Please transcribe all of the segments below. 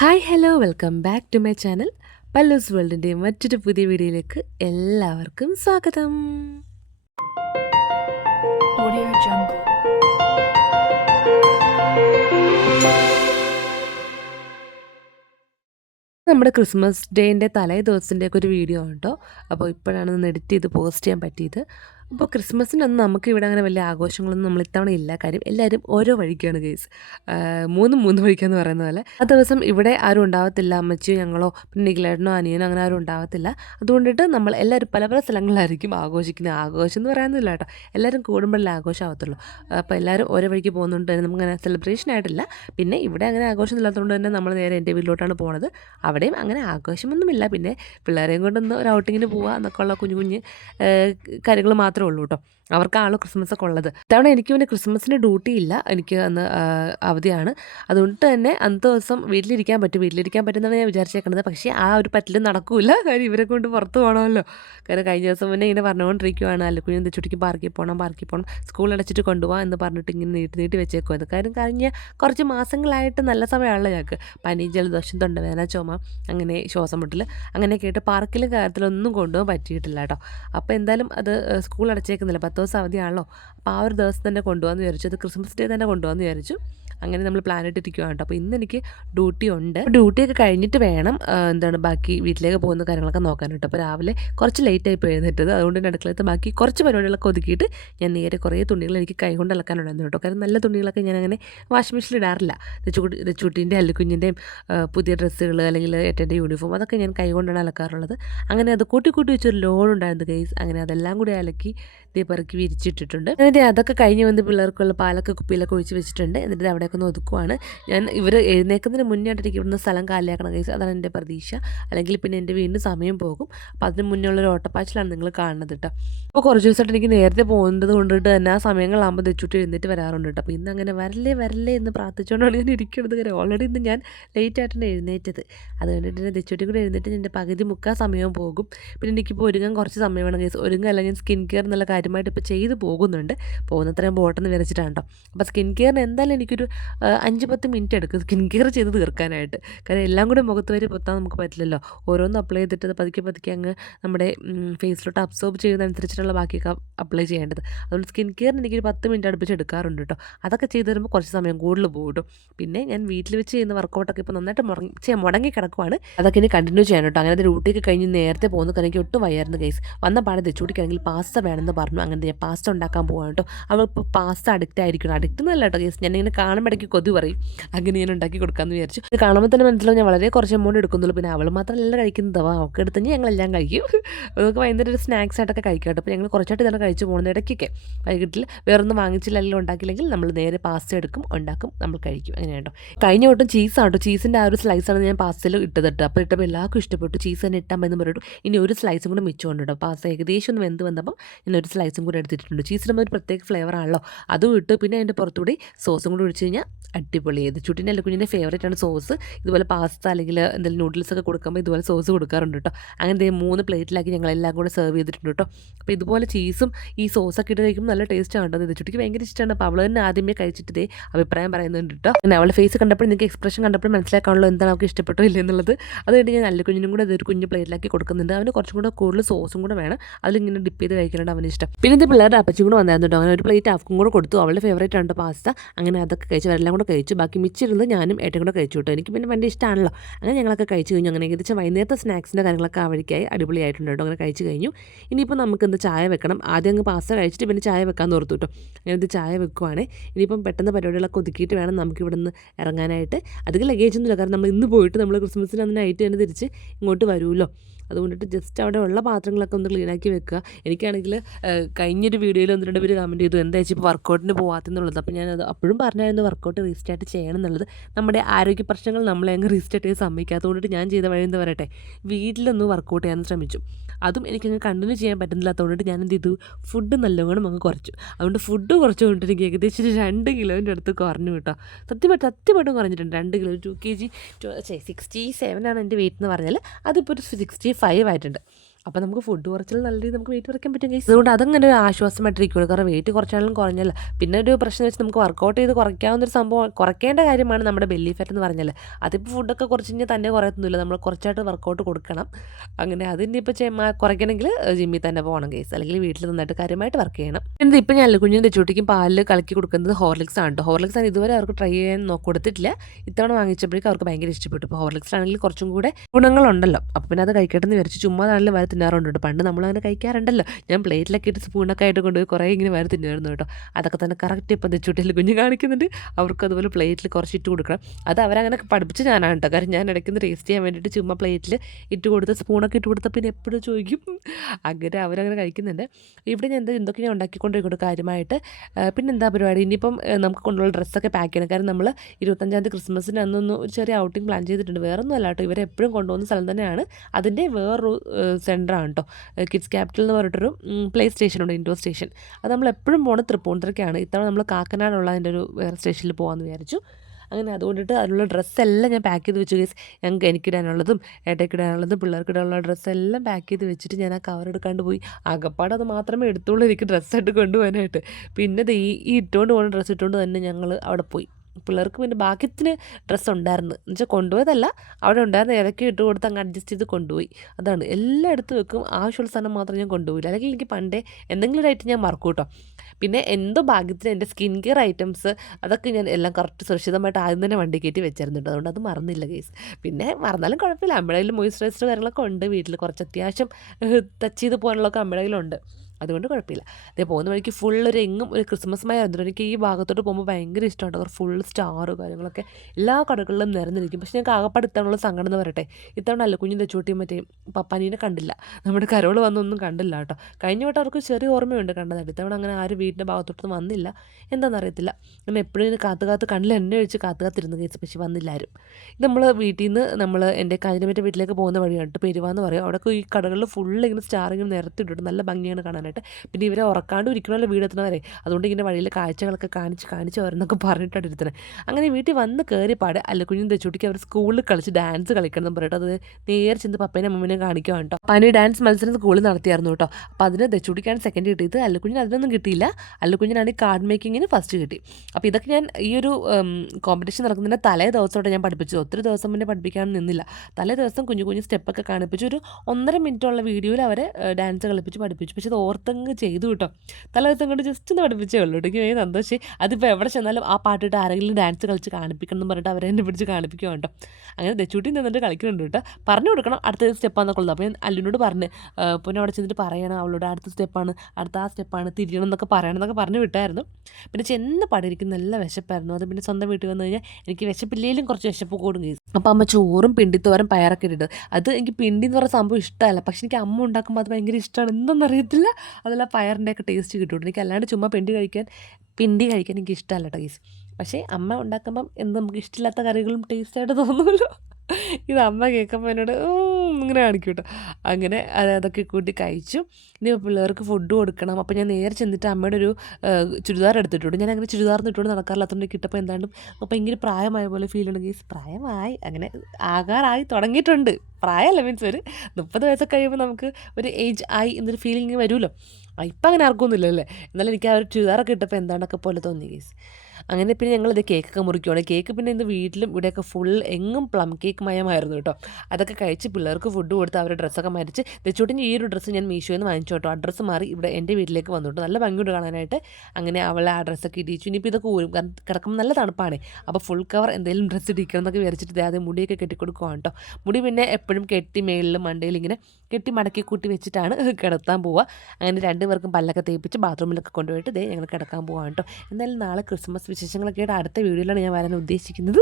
Hi hello welcome back to my channel പല്ലൂസ് വേൾഡിന്റെ മറ്റൊരു പുതിയ വീഡിയോയിലേക്ക് എല്ലാവർക്കും സ്വാഗതം. നമ്മുടെ ക്രിസ്മസ് ഡേന്റെ തലേ ദിവസത്തിന്റെയൊക്കെ ഒരു വീഡിയോ ഉണ്ടോ? അപ്പോൾ ഇപ്പോഴാണ് ഒന്ന് എഡിറ്റ് ചെയ്ത് പോസ്റ്റ് ചെയ്യാൻ പറ്റിയത്. അപ്പോൾ ക്രിസ്മസിനൊന്നും നമുക്ക് ഇവിടെ അങ്ങനെ വലിയ ആഘോഷങ്ങളൊന്നും നമ്മൾ ഇത്തവണ ഇല്ല. കാര്യം എല്ലാവരും ഓരോ വഴിക്കാണ് കേസ് മൂന്ന് മൂന്ന് വഴിക്കാന്ന് പറയുന്ന പോലെ. ആ ദിവസം ഇവിടെ ആരും ഉണ്ടാവത്തില്ല. അമ്മച്ചിയോ ഞങ്ങളോ പിന്നെ നിഖിലേട്ടനോ അനിയനോ അങ്ങനെ ആരും ഉണ്ടാവത്തില്ല. അതുകൊണ്ടിട്ട് നമ്മൾ എല്ലാവരും പല പല സ്ഥലങ്ങളിലായിരിക്കും ആഘോഷിക്കുന്നത് ആഘോഷം എന്ന് പറയാനൊന്നുമില്ല കേട്ടോ. എല്ലാവരും കൂടുമ്പോഴല്ലേ ആഘോഷമാവത്തുള്ളൂ അപ്പോൾ എല്ലാവരും ഓരോ വഴിക്ക് പോകുന്നുണ്ട് തന്നെ നമുക്കങ്ങനെ സെലിബ്രേഷൻ ആയിട്ടില്ല. പിന്നെ ഇവിടെ അങ്ങനെ ആഘോഷം ഇല്ലാത്തതുകൊണ്ട് തന്നെ നമ്മൾ നേരെ എന്റെ വീട്ടിലോട്ടാണ് പോണത്. അവിടെയും അങ്ങനെ ആഘോഷമൊന്നുമില്ല. പിന്നെ പിള്ളേരെയും കൊണ്ടൊന്ന് ഒരു ഔട്ടിങ്ങിന് പോവുക എന്നൊക്കെ ഉള്ള കുഞ്ഞു കുഞ്ഞ് കാര്യങ്ങൾ മാത്രമേ ഉള്ളൂ കേട്ടോ. അവർക്കാണല്ലോ ക്രിസ്മസ് ഒക്കെ ഉള്ളത്. ഇത്തവണ എനിക്ക് പിന്നെ ക്രിസ്മസിന് ഡ്യൂട്ടി ഇല്ല. എനിക്ക് അന്ന് അവധിയാണ്. അതുകൊണ്ട് തന്നെ അന്നത്തെ ദിവസം വീട്ടിലിരിക്കാൻ പറ്റും. വീട്ടിലിരിക്കാൻ പറ്റുന്നതാണ് ഞാൻ വിചാരിച്ചേക്കുന്നത് പക്ഷേ ആ ഒരു പറ്റിലും നടക്കൂല. കാര്യം ഇവരെ കൊണ്ട് പുറത്ത് പോകണമല്ലോ കാരണം കഴിഞ്ഞ ദിവസം മുന്നേ ഇങ്ങനെ പറഞ്ഞുകൊണ്ടിരിക്കുവാണ്. അല്ലക്കുഞ്ഞ് എന്ത് ചുട്ടിക്ക് പാർക്കിൽ പോകണം പാർക്കിൽ പോകണം സ്കൂൾ അടച്ചിട്ട് കൊണ്ടുപോകാം എന്ന് പറഞ്ഞിട്ട് ഇങ്ങനെ നീട്ടി നീട്ടി വെച്ചേക്കുമായിരുന്നു കാര്യം കഴിഞ്ഞ കുറച്ച് മാസങ്ങളായിട്ട് നല്ല സമയമാണല്ലോ ഞങ്ങൾക്ക്. പനി ജലദോഷം തൊണ്ടവേദന ചുമ അങ്ങനെ ശ്വാസം മുട്ടൽ അങ്ങനെയൊക്കെ ആയിട്ട് പാർക്കിലും കാര്യത്തിലൊന്നും കൊണ്ടുപോകാൻ പറ്റിയിട്ടില്ല കേട്ടോ. അപ്പോൾ എന്തായാലും അത് സ്കൂൾ അടച്ചേക്കുന്നില്ല. പത്ത് ദിവസം അവധിയാണല്ലോ. അപ്പോൾ ആ ഒരു ദിവസം തന്നെ കൊണ്ടുപോകാമെന്ന് വിചാരിച്ചു. അത് ക്രിസ്മസ് ഡേ തന്നെ കൊണ്ടുപോകാമെന്ന് വിചാരിച്ചു. അങ്ങനെ നമ്മൾ പ്ലാൻ ഇട്ടിരിക്കുകയാണ് കേട്ടോ അപ്പോൾ ഇന്ന് എനിക്ക് ഡ്യൂട്ടി ഉണ്ട്. ഡ്യൂട്ടിയൊക്കെ കഴിഞ്ഞിട്ട് വേണം എന്താണ് ബാക്കി വീട്ടിലേക്ക് പോകുന്ന കാര്യങ്ങളൊക്കെ നോക്കാൻ കേട്ടോ അപ്പോൾ രാവിലെ കുറച്ച് ലേറ്റ് ആയി എഴുന്നേറ്റത്. അതുകൊണ്ട് തന്നെ അടുക്കളത്തെ ബാക്കി കുറച്ച് പരിപാടികളൊക്കെ ഒതുക്കിയിട്ട് ഞാൻ നേരെ കുറേ തുണികൾ എനിക്ക് കൈകൊണ്ട് അലക്കാനുണ്ടായിരുന്നു കേട്ടോ കാരണം നല്ല തുണികളൊക്കെ ഞാൻ അങ്ങനെ വാഷിംഗ് മെഷീനിൽ ഇടാറില്ല. ചുട്ടീന്റെ അല്ലുക്കുഞ്ഞിന്റെയും പുതിയ ഡ്രസ്സുകൾ അല്ലെങ്കിൽ ഏറ്റന്റെ യൂണിഫോം അതൊക്കെ ഞാൻ കൈകൊണ്ടാണ് അലക്കാറുള്ളത്. അങ്ങനെ അത് കൂട്ടി കൂട്ടി വെച്ചൊരു ലോഡ് ഉണ്ടായിരുന്നു ഗൈസ് അങ്ങനെ അതെല്ലാം കൂടി അലക്കി ദീപറക്കി പെറുക്കി വിരിച്ചിട്ടിട്ടുണ്ട്. എന്നിട്ട് അതൊക്കെ കഴിഞ്ഞ് വന്ന് പിള്ളേർക്കുള്ള പാലൊക്കെ കുപ്പിയിലൊക്കെ ഒഴിച്ച് വെച്ചിട്ടുണ്ട്. എന്നിട്ട് ഇത് ഒന്ന് ഒതുക്കുവാണ്. ഞാൻ ഇവർ എഴുന്നേക്കുന്നതിന് മുന്നേ ആയിട്ട് ഇവിടുന്ന് സ്ഥലം കാലിയാക്കണം കേസ് അതാണ് എന്റെ പ്രതീക്ഷ. അല്ലെങ്കിൽ പിന്നെ എന്റെ വീണ്ടും സമയം പോകും. അപ്പോൾ അതിന് മുന്നേ ഉള്ള ഓട്ടപ്പാച്ചിലാണ് നിങ്ങൾ കാണുന്നത് കേട്ടോ അപ്പോൾ കുറച്ച് ദിവസമായിട്ട് എനിക്ക് നേരത്തെ പോകുന്നത് കൊണ്ടിട്ട് തന്നെ ആ സമയങ്ങളാകുമ്പോൾ തെച്ചുട്ട് എഴുന്നേറ്റ് വരാറുണ്ട് കേട്ടോ അപ്പോൾ ഇന്ന് അങ്ങനെ വരല്ലേ വരല്ലേ എന്ന് പ്രാർത്ഥിച്ചുകൊണ്ടാണ് ഞാൻ ഇരിക്കുന്നത് കാര്യം ഓൾറെഡി ഇന്ന് ഞാൻ ലേറ്റ് ആയിട്ടാണ് എഴുന്നേറ്റത്. അത് കണ്ടിട്ട് തന്നെ തെച്ചുട്ടി കൂടെ എഴുന്നേറ്റ് എന്റെ പകുതി മുക്കാൽ സമയവും പോകും. പിന്നെ എനിക്കിപ്പോൾ ഒരുങ്ങാൻ കുറച്ച് സമയം വേണം കേസ് ഒരുങ്ങല്ല ഞാൻ സ്കിൻ കെയർ എന്നുള്ള കാര്യമായിട്ട് ഇപ്പോൾ ചെയ്ത് പോകുന്നുണ്ട്. പോകുന്നത്രയും പോട്ടെന്ന് വിരച്ചിട്ടാണ് കേട്ടോ അപ്പോൾ സ്കിൻ കെയറിന് എന്തായാലും എനിക്കൊരു അഞ്ച് പത്ത് മിനിറ്റ് എടുക്കും. സ്കിൻ കെയർ ചെയ്ത് തീർക്കാനായിട്ട്. കാരണം എല്ലാം കൂടെ മുഖത്ത് വരെ പൊത്താൻ നമുക്ക് പറ്റില്ലല്ലോ. ഓരോന്ന് അപ്ലൈ ചെയ്തിട്ട് അത് പതുക്കെ പതുക്കെ അങ്ങ് നമ്മുടെ ഫേസിലോട്ട് അബ്സോർബ് ചെയ്യുന്നതനുസരിച്ചിട്ടുള്ള ബാക്കിയൊക്കെ അപ്ലൈ ചെയ്യേണ്ടത്. അതുകൊണ്ട് സ്കിൻ കെയറിന് എനിക്കൊരു പത്ത് മിനിറ്റ് അടുപ്പിച്ച് എടുക്കാറുണ്ട് കേട്ടോ അതൊക്കെ ചെയ്ത് വരുമ്പോൾ കുറച്ച് സമയം കൂടുതൽ പോകും പിന്നെ ഞാൻ വീട്ടിൽ വെച്ച് ചെയ്യുന്ന വർക്കൗട്ടൊക്കെ ഇപ്പോൾ നന്നായിട്ട് മുടങ്ങി മുടങ്ങി കിടക്കുവാണ്. അതൊക്കെ ഇനി കണ്ടിന്യൂ ചെയ്യാൻ കേട്ടോ അങ്ങനെ ഡ്യൂട്ടിയൊക്കെ കഴിഞ്ഞ് നേരത്തെ പോകുന്ന കാരണം എനിക്ക് ഒട്ടും വയ്യായിരുന്നു കേസ് വന്ന പാടെ തെച്ചുടിക്കാണെങ്കിൽ പാസ്ത വേണമെന്ന് പറഞ്ഞു. അങ്ങനെ ഞാൻ പാസ്ത ഉണ്ടാക്കാൻ പോകാൻ കേട്ടോ അവൾ ഇപ്പോൾ പാസ്ത അഡിക്റ്റ് ആയിരിക്കണം. അഡിക്റ്റ് എന്നല്ല കേട്ടോ കേസ് ഞാൻ ഇങ്ങനെ കാണുമ്പോൾ ഇടയ്ക്ക് കൊതി പറയും. അങ്ങനെ ഞാൻ ഉണ്ടാക്കി കൊടുക്കാമെന്ന് വിചാരിച്ചു. ഇത് കാണുമ്പോൾ തന്നെ മനസ്സിലാവും ഞാൻ വളരെ കുറച്ച് എമൗണ്ട് എടുക്കുന്നുള്ളൂ. പിന്നെ അവൾ മാത്രമല്ല കഴിക്കുന്നത്. അവ അവൾക്ക് എടുത്ത് ഞങ്ങളെല്ലാം കഴിക്കും. നമുക്ക് വൈകുന്നേരം ഒരു സ്നാക്സ് ആയിട്ടൊക്കെ കഴിക്കാം അപ്പോൾ ഞങ്ങൾ കുറച്ചായിട്ട് ഇതാണ് കഴിച്ചു പോകുന്നത് ഇടയ്ക്കൊക്കെ. വൈകിട്ടിൽ വേറൊന്നും വാങ്ങിച്ചില്ല ഉണ്ടാക്കില്ലെങ്കിൽ നമ്മൾ നേരെ പാസ്ത എടുക്കും ഉണ്ടാക്കും നമ്മൾ കഴിക്കും. അങ്ങനെ കേട്ടോ. കഴിഞ്ഞ വട്ടം ചീസാണ് കേട്ടോ. ചീസിന്റെ ആ ഒരു സ്ലൈസാണ് ഞാൻ പാസ്തയിൽ ഇട്ടത് കേട്ടോ. അപ്പോൾ ഇട്ടപ്പോൾ എല്ലാവർക്കും ഇഷ്ടപ്പെട്ടു. ചീസ് തന്നെ ഇട്ടാൽ മതി പറഞ്ഞിട്ട് ഇനി ഒരു സ്ലൈസും കൂടെ മിച്ചമുണ്ട് കേട്ടോ. പാസ്ത ഏകദേശം ഒന്ന് വെന്ത് വന്നപ്പം ഞാൻ ഒരു സ്ലൈസും കൂടെ എടുത്തിട്ടുണ്ട്. ചീസിന് ഒരു പ്രത്യേക ഫ്ലേവർ ആണല്ലോ. അതും ഇട്ട് പിന്നെ അതിന്റെ പുറത്തുകൂടി സോസും കൂടി ഒഴിച്ച് അടിപൊളി. ഏത് ചുട്ടിന്റെ അല്ല കുഞ്ഞിന്റെ ഫേവറേറ്റ് ആണ് സോസ് ഇതുപോലെ പാസ്ത അല്ലെങ്കിൽ എന്തെങ്കിലും നൂഡിൽസ് ഒക്കെ കൊടുക്കുമ്പോൾ ഇതുപോലെ സോസ് കൊടുക്കാറുണ്ട് കേട്ടോ അങ്ങനെ മൂന്ന് പ്ലേറ്റിലാക്കി ഞങ്ങൾ എല്ലാം കൂടെ സെർവ് ചെയ്തിട്ടുണ്ട് കേട്ടോ അപ്പോൾ ഇതുപോലെ ചീസും ഈ സോസൊക്കെ ഇട്ട് കഴിക്കുമ്പോൾ നല്ല ടേസ്റ്റ് ആണ് ഇത് ചുട്ടിക്ക് ഭയങ്കര ഇഷ്ടമാണ് അപ്പോൾ അവൾ തന്നെ ആദ്യമേ കഴിച്ചിട്ട് അഭിപ്രായം പറയുന്നുണ്ട് കേട്ടോ അങ്ങനെ അവളുടെ ഫേസ് കണ്ടപ്പോൾ നിങ്ങൾക്ക് എക്സ്പ്രഷൻ കണ്ടപ്പോൾ മനസ്സിലാക്കാണല്ലോ എന്താണ് അവൾക്ക് ഇഷ്ടപ്പെട്ടോ ഇല്ല എന്നുള്ളത്. അതുകൊണ്ട് ഞാൻ നല്ല കുഞ്ഞിനും കൂടെ ഇതൊരു കുഞ്ഞ് പ്ലേറ്റിലാക്കി കൊടുക്കുന്നുണ്ട്. അവന് കുറച്ചും കൂടെ കൂടുതൽ സോസും കൂടെ വേണം. അതിലിങ്ങനെ ഡിപ്പ് ചെയ്ത് കഴിക്കാനാണ് അവന് ഇഷ്ടം. പിന്നെ ഇത് പിള്ളേരുടെ അപ്പച്ചും കൂടെ വന്നായിരുന്നു കേട്ടോ അങ്ങനെ ഒരു പ്ലേറ്റ് അവക്കും കൂടെ കൊടുത്തു. അവളുടെ ഫേവറേറ്റ് ആണ് പാസ്ത അങ്ങനെ അതൊക്കെ കഴിച്ചു അവരെല്ലാം കൂടെ കഴിച്ചു. ബാക്കി മിച്ചിരുന്ന് ഞാനും ഏറ്റവും കൂടെ കഴിച്ചു കേട്ടോ. എനിക്ക് പിന്നെ ഭയങ്കര ഇഷ്ടമാണല്ലോ അങ്ങനെ ഞങ്ങളൊക്കെ കഴിച്ചു കഴിഞ്ഞു. അങ്ങനെ ഏകദേശം വൈകുന്നേരത്തെ സ്നാക്സിന്റെ കാര്യങ്ങളൊക്കെ ആ വഴിക്കായി അടിപൊളിയായിട്ടുണ്ട് അങ്ങനെ കഴിച്ചു കഴിഞ്ഞു. ഇനിയിപ്പോൾ നമുക്ക് എന്ത് ചായ വെക്കണം. ആദ്യം അങ്ങ് പാസ്ത കഴിച്ചിട്ട് പിന്നെ ചായ വെക്കാൻ ഓർത്തു കേട്ടോ. അങ്ങനെ ഇത് ചായ വെക്കുവാണ്. ഇനിയിപ്പം പെട്ടെന്ന് പരിപാടികളൊക്കെ ഒതുക്കിയിട്ട് വേണം നമുക്ക് ഇവിടെ നിന്ന് ഇറങ്ങാനായിട്ട്. അധികം ലഗേജ് ഒന്നുമില്ല. കാരണം നമ്മൾ ഇന്ന് പോയിട്ട് നമ്മൾ ക്രിസ്മസിന് അന്ന് നൈറ്റ് തന്നെ തിരിച്ച് ഇങ്ങോട്ട് വരുമല്ലോ. അതുകൊണ്ടിട്ട് ജസ്റ്റ് അവിടെ ഉള്ള പാത്രങ്ങളൊക്കെ ഒന്ന് ക്ലീനാക്കി വെക്കുക. എനിക്കാണെങ്കിൽ കഴിഞ്ഞൊരു വീഡിയോയിൽ ഒന്ന് രണ്ട് പേര് കമന്റ് ചെയ്തു എന്താ വെച്ചാൽ ഇപ്പോൾ വർക്കൗട്ടിന് പോകാത്തെന്നുള്ളത് അപ്പോൾ ഞാനത് അപ്പോഴും പറഞ്ഞായിരുന്നു വർക്കൗട്ട് റീസ്റ്റാർട്ട് ചെയ്യണം എന്നുള്ളത്. നമ്മുടെ ആരോഗ്യ പ്രശ്നങ്ങൾ നമ്മളെ അങ്ങ് റീസ്റ്റാർട്ട് ചെയ്ത് സമ്മതിക്കാത്തതുകൊണ്ടിട്ട് ഞാൻ ചെയ്ത വഴി എന്താ പറയട്ടെ? വീട്ടിലൊന്ന് വർക്കൗട്ട് ചെയ്യാൻ ശ്രമിച്ചു. അതും എനിക്കങ്ങ് കണ്ടിന്യൂ ചെയ്യാൻ പറ്റുന്നില്ലാത്തതുകൊണ്ട് ഞാൻ എന്ത് ചെയ്തു? ഫുഡ് നല്ലോണം അങ്ങ് കുറച്ചു. അതുകൊണ്ട് ഫുഡ് കുറച്ചുകൊണ്ട് എനിക്ക് ഏകദേശം ഒരു രണ്ട് കിലോന്റെ അടുത്ത് കുറഞ്ഞു കേട്ടോ. സത്യമായിട്ട് സത്യമായിട്ടും കുറഞ്ഞിട്ടുണ്ട്. രണ്ട് kilo two K G sixty seven ആണ് എന്റെ വെയിറ്റ് എന്ന് പറഞ്ഞാൽ അതിപ്പോൾ ഒരു സിക്സ്റ്റി ഫൈവ് ആയിട്ടുണ്ട്. അപ്പോൾ നമുക്ക് ഫുഡ് കുറച്ചാൽ നല്ല രീതിയിൽ നമുക്ക് വെയിറ്റ് കുറയ്ക്കാൻ പറ്റും ഗൈസ് അതുകൊണ്ട് അതങ്ങനെ ഒരു ആശ്വാസമായിട്ടിരിക്കുകയാണ് കാരണം വെയിറ്റ് കുറച്ചാലും കുറഞ്ഞല്ല. പിന്നെ ഒരു പ്രശ്നം വെച്ചാൽ നമുക്ക് വർക്കൗട്ട് ചെയ്ത് കുറയ്ക്കാവുന്ന ഒരു സംഭവം കുറയ്ക്കേണ്ട കാര്യമാണ് നമ്മുടെ ബെല്ലി ഫാറ്റ് എന്ന് പറഞ്ഞാൽ അതിപ്പോൾ ഫുഡൊക്കെ കുറച്ച് കഴിഞ്ഞാൽ തന്നെ കുറയത്തൊന്നുമില്ല. നമ്മൾ കുറച്ചായിട്ട് വർക്കൗട്ട് കൊടുക്കണം. അങ്ങനെ അതിന്റെ ഇപ്പോൾ കുറയ്ക്കണമെങ്കിൽ ജിമ്മിൽ തന്നെ പോകണം കേസ് അല്ലെങ്കിൽ വീട്ടിൽ നന്നായിട്ട് കാര്യമായിട്ട് വർക്ക് ചെയ്യണം. എന്നിട്ട് ഇപ്പം ഞാൻ കുഞ്ഞിന്റെ ചുട്ടിക്കും പാലിൽ കളിക്കി കൊടുക്കുന്നത് ഹോർലിക്സ് ആണ് കേട്ടോ ഹോർലിക്സ് ആണ് ഇതുവരെ അവർക്ക് ട്രൈ ചെയ്യാൻ കൊടുത്തിട്ടില്ല. ഇത്തവണ വാങ്ങിച്ചപ്പോഴേക്കും അവർക്ക് ഭയങ്കര ഇഷ്ടപ്പെട്ടു. ഇപ്പോൾ ഹോർലിക്സ് ആണെങ്കിൽ കുറച്ചും കൂടെ ഗുണങ്ങളുണ്ടല്ലോ. അപ്പോൾ പിന്നെ അത് കഴിക്കട്ടെന്ന് വിചാരിച്ച് വിചാരിച്ചു ചുമ്മാ നല്ല വരെ തിന്നാറുണ്ട്. പണ്ട് നമ്മളങ്ങനെ കഴിക്കാറുണ്ടല്ലോ. ഞാൻ പ്ലേറ്റിലൊക്കെ ഇട്ട് സ്പൂണൊക്കെ ആയിട്ട് കൊണ്ടുപോയി കുറേ ഇങ്ങനെ വരെ തിന്നായിരുന്നു കേട്ടോ. അതൊക്കെ തന്നെ കറക്റ്റ് ഇപ്പം ചുട്ടിൽ കുഞ്ഞ് കാണിക്കുന്നുണ്ട്. അവർക്ക് അതുപോലെ പ്ലേറ്റിൽ കുറച്ച് ഇട്ട് കൊടുക്കണം. അത് അവരങ്ങനെ പഠിപ്പിച്ച് ഞാനാണ് കേട്ടോ. കാരണം ഞാൻ ഇടയ്ക്ക് ടേസ്റ്റ് ചെയ്യാൻ വേണ്ടിയിട്ട് ചുമ്മാ പ്ലേറ്റിൽ ഇട്ട് കൊടുത്ത് സ്പൂണൊക്കെ ഇട്ട് കൊടുത്ത പിന്നെ എപ്പോഴും ചോദിക്കും. അങ്ങനെ അവരങ്ങനെ കഴിക്കുന്നുണ്ട്. ഇവിടെ ഞാൻ എന്താ എന്തൊക്കെ ഞാൻ ഉണ്ടാക്കിക്കൊണ്ടിരിക്കുന്നു കാര്യമായിട്ട് പിന്നെ എന്താ പരിപാടി? ഇനിയിപ്പം നമുക്ക് കൊണ്ടുള്ള ഡ്രസ്സൊക്കെ പാക്ക് ചെയ്യണം. കാരണം നമ്മൾ ഇരുപത്തഞ്ചാം തീയതി ക്രിസ്മസിന് അന്നൊന്നും ഒരു ചെറിയ ഔട്ടിംഗ് പ്ലാൻ ചെയ്തിട്ടുണ്ട്. വേറൊന്നും അല്ല കേട്ടോ. ഇവരെ എപ്പോഴും കൊണ്ടുപോകുന്ന സ്ഥലം തന്നെയാണ്. അതിന്റെ വേറൊരു സെന്ററാണ് കേട്ടോ കിഡ്സ് ക്യാപിറ്റൽ എന്ന് പറഞ്ഞിട്ടൊരു പ്ലേ സ്റ്റേഷനുണ്ട് ഇൻഡോർ സ്റ്റേഷൻ അത് നമ്മൾ എപ്പോഴും പോണത് തൃപ്പൂണിത്തുറയ്ക്കാണ്. ഇത്തവണ നമ്മൾ കാക്കനാടുള്ള അതിന്റെ ഒരു വേറെ സ്റ്റേഷനിൽ പോകാമെന്ന് വിചാരിച്ചു. അങ്ങനെ അതുകൊണ്ടിട്ട് അതിനുള്ള ഡ്രസ്സെല്ലാം ഞാൻ പാക്ക് ചെയ്ത് വെച്ചു ഗേസ് ഞങ്ങൾക്ക് എനിക്കിടാനുള്ളതും ഏട്ടയ്ക്കിടാനുള്ളതും പിള്ളേർക്കിടാനുള്ള ഡ്രസ്സെല്ലാം പാക്ക് ചെയ്ത് വെച്ചിട്ട് ഞാൻ ആ കവർ എടുക്കാണ്ട് പോയി. ആകപ്പാട് അത് മാത്രമേ എടുത്തുള്ളൂ എനിക്ക് ഡ്രസ്സായിട്ട് കൊണ്ടുപോകാനായിട്ട്. പിന്നെ ഈ ഇട്ടുകൊണ്ട് പോകുന്ന ഡ്രസ്സ് ഇട്ടുകൊണ്ട് തന്നെ ഞങ്ങൾ അവിടെ പോയി. പിള്ളേർക്ക് പിന്നെ ബാക്കിത്തിന് ഡ്രസ്സ് ഉണ്ടായിരുന്നു. എന്നുവെച്ചാൽ കൊണ്ടുപോയതല്ല അവിടെ ഉണ്ടായിരുന്ന ഏതൊക്കെ ഇട്ട് കൊടുത്ത് അങ്ങ് അഡ്ജസ്റ്റ് ചെയ്ത് കൊണ്ടുപോയി. അതാണ്. എല്ലായിടത്തും വെക്കും. ആവശ്യമുള്ള സാധനം മാത്രം ഞാൻ കൊണ്ടുപോയില്ല അല്ലെങ്കിൽ എനിക്ക് പണ്ടേ എന്തെങ്കിലും ഒരു ഐറ്റം ഞാൻ മറക്കും കേട്ടോ പിന്നെ എന്തോ ഭാഗ്യത്തിന് എന്റെ സ്കിൻ കെയർ ഐറ്റംസ് അതൊക്കെ ഞാൻ എല്ലാം കറക്റ്റ് സുരക്ഷിതമായിട്ട് ആദ്യം തന്നെ വണ്ടി കയറ്റി വെച്ചിരുന്നുണ്ട്. അതുകൊണ്ട് അത് മറന്നില്ല കേസ് പിന്നെ മറന്നാലും കുഴപ്പമില്ല. നമ്മുടെ കയ്യിൽ മോയ്സ്ചറൈസർ കാര്യങ്ങളൊക്കെ ഉണ്ട്. വീട്ടിൽ കുറച്ച് അത്യാവശ്യം ടച്ച് ചെയ്ത് പോകാനുള്ളതൊക്കെ നമ്മുടെ കയ്യിലുണ്ട്. അതുകൊണ്ട് കുഴപ്പമില്ല. അതേ പോകുന്ന വഴിക്ക് ഫുൾ ഒരു എങ്ങും ഒരു ക്രിസ്മസ് മയായിരുന്നു എനിക്ക് ഈ ഭാഗത്തോട്ട് പോകുമ്പോൾ ഭയങ്കര ഇഷ്ടമാണ് അവർ ഫുൾ സ്റ്റാർ കാര്യങ്ങളൊക്കെ എല്ലാ കടകളിലും നിറഞ്ഞിരിക്കും പക്ഷേ ഞങ്ങൾക്ക് ആകപ്പാട് ഇത്തവണയുള്ള സങ്കടം എന്ന് പറയട്ടെ. ഇത്തവണ അല്ല കുഞ്ഞിന്റെ ചൂട്ടിയും മറ്റേ പപ്പാനീനെ കണ്ടില്ല. നമ്മുടെ കരോൾ വന്നൊന്നും കണ്ടില്ല കേട്ടോ. കഴിഞ്ഞ വട്ടം അവർക്ക് ചെറിയ ഓർമ്മയുണ്ട് കണ്ടതായിട്ട്. ഇത്തവണ അങ്ങനെ ആരും വീടിന്റെ ഭാഗത്തോട്ട് വന്നില്ല. എന്താണെന്നറിയത്തില്ല അങ്ങനെ എപ്പോഴും ഇങ്ങനെ കാത്തു കാത്ത് കണ്ണിൽ എന്നെ ഒഴിച്ച് കാത്തു കാത്തിരുന്ന് കേസ് പക്ഷേ വന്നില്ല ആരും ഇത് നമ്മൾ വീട്ടിൽ നിന്ന് നമ്മൾ എന്റെ കാഞ്ഞിരമറ്റ വീട്ടിലേക്ക് പോകുന്ന വഴിയാണ് പെരുവാന്ന് പറയും. അവിടെ ഈ കടകളിൽ ഫുള്ള് ഇങ്ങനെ സ്റ്റാർ ഇങ്ങനെ നിരത്തിയിട്ടിട്ട് നല്ല ഭംഗിയാണ് കാണാനായിട്ട് പിന്നെ ഇവരെ ഉറക്കാണ്ട് ഇരിക്കണമല്ലോ വീടെത്തുന്നവരെ അതുകൊണ്ട് ഇങ്ങനെ വഴിയിലെ കാഴ്ചകളൊക്കെ കാണിച്ച് കാണിച്ച് വരുന്നൊക്കെ പറഞ്ഞിട്ടാണ് ഇരുത്തുന്നത് അങ്ങനെ വീട്ടിൽ വന്ന് കയറി പാട് അല്ല കുഞ്ഞും തെച്ചുട്ടിക്ക് അവർ സ്കൂളിൽ കളിച്ച് ഡാൻസ് കളിക്കണം പറഞ്ഞിട്ട് അത് നേരെ ചെന്ന് പപ്പേനെ അമ്മേനെ കാണിക്കുവാണ് കേട്ടോ. പനി ഡാൻസ് മത്സരം സ്കൂളിൽ നടത്തിയായിരുന്നു കേട്ടോ. അപ്പോൾ അതിന് തെച്ചുട്ടിക്കാണ് സെക്കൻഡ് കിട്ടിയത്. അല്ലുകുഞ്ഞിന് അതിനൊന്നും കിട്ടിയില്ല. അല്ലുകുഞ്ഞിനാണ് ഈ കാർഡ് മേക്കിങ്ങിന് ഫസ്റ്റ് കിട്ടി. അപ്പോൾ ഇതൊക്കെ ഞാൻ ഈ ഒരു കോമ്പറ്റീഷൻ നടക്കുന്നതിന്റെ തലേ ദിവസത്തോടെ ഞാൻ പഠിപ്പിച്ചു. ഒത്തിരി ദിവസം മുന്നേ പഠിപ്പിക്കാൻ നിന്നില്ല. തലേ ദിവസം കുഞ്ഞു കുഞ്ഞു സ്റ്റെപ്പൊക്കെ കാണിപ്പിച്ചു ഒരു ഒന്നര മിനിറ്റുള്ള വീഡിയോയിൽ അവരെ ഡാൻസ് കളിപ്പിച്ച് പഠിപ്പിച്ചു. പക്ഷേ അത് ഓർത്തങ്ങ് ചെയ്തു കേട്ടോ. തലേദിവസം കൊണ്ട് ജസ്റ്റ് ഒന്ന് പഠിപ്പിച്ചേ ഉള്ളൂ എനിക്ക് ഭയങ്കര സന്തോഷം അതിപ്പോൾ എവിടെ ചെന്നാലും ആ പാട്ടിട്ട് ആരെങ്കിലും ഡാൻസ് കളിച്ച് കാണിപ്പിക്കണം എന്ന് പറഞ്ഞിട്ട് അവരെ എന്നെ പിടിച്ച് കാണിപ്പിക്കുക കേട്ടോ. അങ്ങനെ ദച്ചൂട്ടി നിന്നിട്ട് കളിക്കുന്നുണ്ട് കേട്ടോ. പറഞ്ഞു കൊടുക്കണം അടുത്ത സ്റ്റെപ്പാന്നൊക്കെ ഉള്ളത്. അപ്പോൾ ഞാൻ അല്ലുനോട് പറഞ്ഞ് പിന്നെ അവിടെ ചെന്നിട്ട് പറയണം. അവളോട് അടുത്ത സ്റ്റെപ്പാണ് അടുത്ത ആ സ്റ്റെപ്പാണ് തിരിയണം എന്നൊക്കെ പറയണം എന്നൊക്കെ പറഞ്ഞു വിട്ടായിരുന്നു. പിന്നെ ചെന്ന് പാടിയിരിക്കുന്ന നല്ല വിശപ്പായിരുന്നു. അത് പിന്നെ സ്വന്തം വീട്ടിൽ വന്നു കഴിഞ്ഞാൽ എനിക്ക് വിശപ്പില്ലേലും കുറച്ച് വിശപ്പ് കൂടും കേസ് അപ്പോൾ അമ്മ ചോറും പിണ്ടിത്തോരം പയറൊക്കെ ഇട്ടിട്ട്. അത് എനിക്ക് പിണ്ടി എന്ന് പറയുന്ന സംഭവം ഇഷ്ടമല്ല. പക്ഷെ എനിക്ക് അമ്മ ഉണ്ടാക്കുമ്പോൾ അത് ഭയങ്കര ഇഷ്ടമാണ്. എന്തെന്നറിയത്തില്ല. അതല്ല പയറിന്റെ ഒക്കെ ടേസ്റ്റ് കിട്ടും. എനിക്ക് അല്ലാണ്ട് ചുമ്മാ പിണ്ടി കഴിക്കാൻ പിണ്ടി കഴിക്കാൻ എനിക്ക് ഇഷ്ടമല്ല ടേസ്റ്റ് പക്ഷേ അമ്മ ഉണ്ടാക്കുമ്പം എന്ത് നമുക്ക് ഇഷ്ടമില്ലാത്ത കറികളും ടേസ്റ്റായിട്ട് തോന്നുമല്ലോ ഇത് അമ്മ കേൾക്കുമ്പോൾ എന്നോട് ഇങ്ങനെ കാണിക്കും കേട്ടോ അങ്ങനെ അതൊക്കെ കൂട്ടി കഴിച്ചു. ഇനി പിള്ളേർക്ക് ഫുഡ് കൊടുക്കണം. അപ്പോൾ ഞാൻ നേരെ ചെന്നിട്ട് അമ്മയുടെ ഒരു ചുരിദാർ എടുത്തിട്ടുണ്ട്. ഞാൻ അങ്ങനെ ചുരിദാർ ഇട്ടുകൊണ്ട് നടക്കാറില്ലാത്തതുകൊണ്ട് കിട്ടപ്പോൾ എന്താണ്ടും അപ്പോൾ ഭയങ്കര പ്രായമായ പോലെ ഫീൽ ഉണ്ടെങ്കിൽ പ്രായമായി. അങ്ങനെ ആകാറായി തുടങ്ങിയിട്ടുണ്ട്. പ്രായമല്ല മീൻസ് ഒരു മുപ്പത് വയസ്സൊക്കെ കഴിയുമ്പോൾ നമുക്ക് ഒരു ഏജ് ആയി എന്നൊരു ഫീലിംഗ് വരുമല്ലോ. ഇപ്പം അങ്ങനെ ആർക്കൊന്നുമില്ല അല്ലേ എന്നാലും എനിക്ക് ആ ഒരു ചുരിദാറൊക്കെ ഇട്ടപ്പോൾ എന്താണൊക്കെ പോലെ തോന്നി ഗീസ് അങ്ങനെ പിന്നെ ഞങ്ങളിത് കേക്കൊക്കെ മുറിക്കുവാണ്. കേക്ക് പിന്നെ ഇന്ന് വീട്ടിലും ഇവിടെയൊക്കെ ഫുൾ എങ്ങും പ്ലം കേക്ക് മയമായിരുന്നു കേട്ടോ. അതൊക്കെ കഴിച്ച് പിള്ളേർക്ക് ഫുഡ് കൊടുത്ത് അവരുടെ ഡ്രസ്സൊക്കെ മരിച്ച് തെച്ചോട്ടിന് ഈ ഒരു ഡ്രസ്സ് ഞാൻ മീഷോയിൽ നിന്ന് വാങ്ങിച്ചു കേട്ടോ. ആ ഡ്രസ്സ് മാറി ഇവിടെ എന്റെ വീട്ടിലേക്ക് വന്നു നല്ല ഭംഗിയോട് കാണാനായിട്ട്. അങ്ങനെ അവളെ ആ ഡ്രസ്സൊക്കെ ഇടിച്ചു ഇനിയിപ്പോൾ ഇതൊക്കെ ഊരും. കിടക്കുമ്പോൾ നല്ല തണുപ്പാണ്. അപ്പോൾ ഫുൾ കവർ എന്തെങ്കിലും ഡ്രസ്സ് ഇടിക്കണം എന്നൊക്കെ വിചാരിച്ചിട്ട് അതായത് മുടിയൊക്കെ കെട്ടിക്കൊടുക്കുവാണ് കേട്ടോ. മുടി പിന്നെ എപ്പോഴും കെട്ടി മേളിലും മണ്ടയിൽ ഇങ്ങനെ കെട്ടി മടക്കി കൂട്ടി വെച്ചിട്ടാണ് കിടത്താൻ പോവുക. അങ്ങനെ രണ്ടുപേർക്കും പല്ലൊക്കെ തേപ്പിച്ച് ബാത്റൂമിലൊക്കെ കൊണ്ടുപോയിട്ട് ദേ ഞങ്ങൾ കിടക്കാൻ പോവാണ് കേട്ടോ. എന്തായാലും നാളെ ക്രിസ്മസ് വിശേഷങ്ങളൊക്കെ അടുത്ത വീഡിയോയിലാണ് ഞാൻ വരാൻ ഉദ്ദേശിക്കുന്നത്.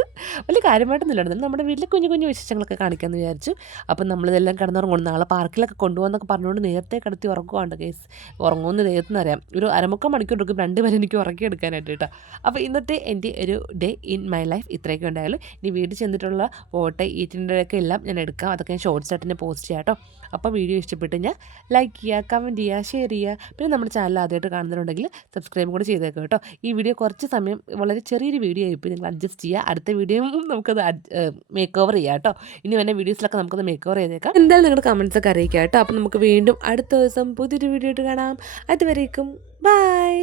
വലിയ കാര്യമായിട്ടൊന്നുമില്ല നമ്മുടെ വീട്ടിലെ കുഞ്ഞു കുഞ്ഞു വിശേഷങ്ങളൊക്കെ കാണിക്കാമെന്ന് വിചാരിച്ചു. അപ്പം നമ്മളിതെല്ലാം കിടന്നുറങ്ങും നാളെ പാർക്കിലൊക്കെ കൊണ്ടുപോകാന്നൊക്കെ പറഞ്ഞുകൊണ്ട് നേരത്തെ കിടത്തി ഉറക്കുവാണ്ട് കേസ് ഉറങ്ങുമെന്ന് ദൈവത്തിന് അറിയാം. ഒരു അരമുക്കാൽ മണിക്കൂർ എടുക്കും രണ്ടുപേരും എനിക്ക് ഉറക്കിയെടുക്കാനായിട്ട് കേട്ടോ. അപ്പോൾ ഇന്നത്തെ എന്റെ ഒരു ഡേ ഇൻ മൈ ലൈഫ് ഇത്രയൊക്കെ ഉണ്ടായാലും ഇനി വീട്ടിൽ ചെന്നിട്ടുള്ള ഫോട്ടോ ഈറ്റിന്റെയൊക്കെ എല്ലാം ഞാൻ എടുക്കാം. അതൊക്കെ ഞാൻ ഷോർട്സ് ആയിട്ട് തന്നെ പോസ്റ്റ് ചെയ്യാം കേട്ടോ. അപ്പോൾ വീഡിയോ ഇഷ്ടപ്പെട്ട് ഞാൻ ലൈക്ക് ചെയ്യുക കമന്റ് ചെയ്യുക ഷെയർ ചെയ്യുക. പിന്നെ നമ്മുടെ ചാനൽ ആദ്യമായിട്ട് കാണുന്നുണ്ടെങ്കിൽ സബ്സ്ക്രൈബ് കൂടെ ചെയ്തേക്കാം കേട്ടോ. ഈ വീഡിയോ കുറച്ച് സമയം കാര്യം വളരെ ചെറിയൊരു വീഡിയോ ആയിപ്പോൾ നിങ്ങൾ അഡ്ജസ്റ്റ് ചെയ്യുക. അടുത്ത വീഡിയോയും നമുക്കത് മേക്ക് ഓവർ ചെയ്യാം കേട്ടോ. ഇനി വന്ന വീഡിയോസിലൊക്കെ നമുക്കത് മേക്ക് ഓവർ ചെയ്തേക്കാം. എന്തായാലും നിങ്ങളുടെ കമൻസ് ഒക്കെ അറിയിക്കാം കേട്ടോ. അപ്പോൾ നമുക്ക് വീണ്ടും അടുത്ത ദിവസം പുതിയൊരു വീഡിയോ ആയിട്ട് കാണാം. അതുവരേക്കും ബൈ